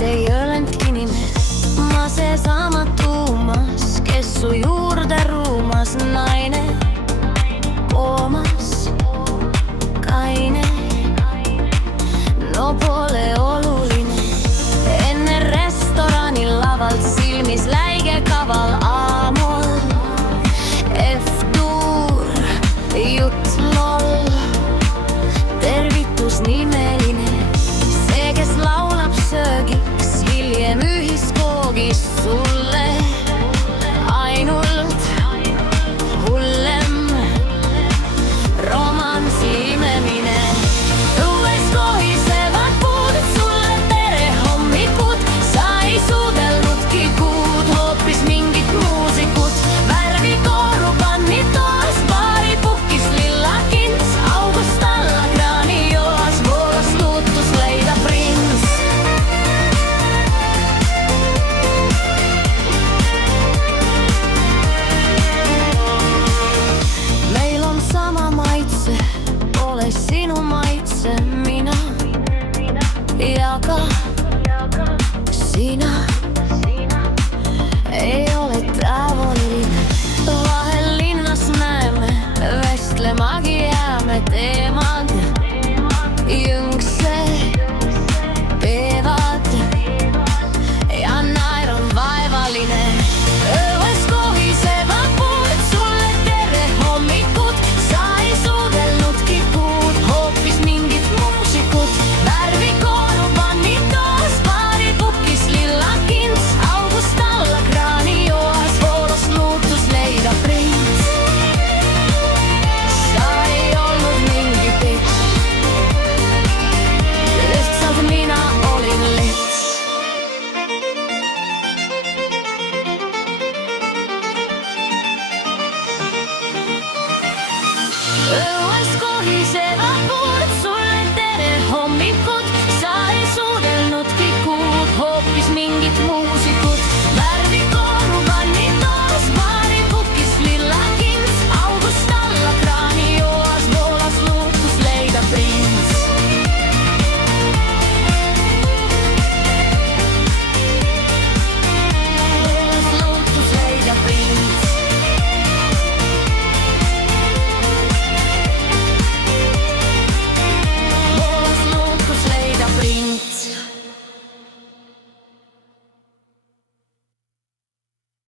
vist ei õlend inimes, ma seesama tuumas, kes su juurde ruumas, naine, koomas, kaine. No pole oluline, enne restorani lavalt silmis läige kaval A-moll, F-tuur, jutt loll, tervitus nimeline, see, kes laulab söögiks, hiljem ühiskoogis sulle ainult hullem romansi imemine. Õues kohisevad puud, sulle tere hommikut, sa ei suudelnudki kuud, hoopis mingit muusikut. Värvi kooru panni toas, baaripukis lilla kints, august alla kraani joas, voolas luutus leida prints. Meil on sama maitse, pole sinu maitse, mina ja ka sina ei ole tavaline. Vahel linnas näeme, vestlemagi jääme, teemad jõnkse teevad ja naer on vaevaline. Õues kohisevad puud, sulle tere hommikut, sa ei suudelnudki kuud, hoopis mingit muusikut. Värvi kooru panni toas, baaripukis lilla kints, august alla kraani joas, voolas luutus leida prints. Sa ei olnud mingi bitch, lihtsalt mina olin lits. Õues kohisevad puud,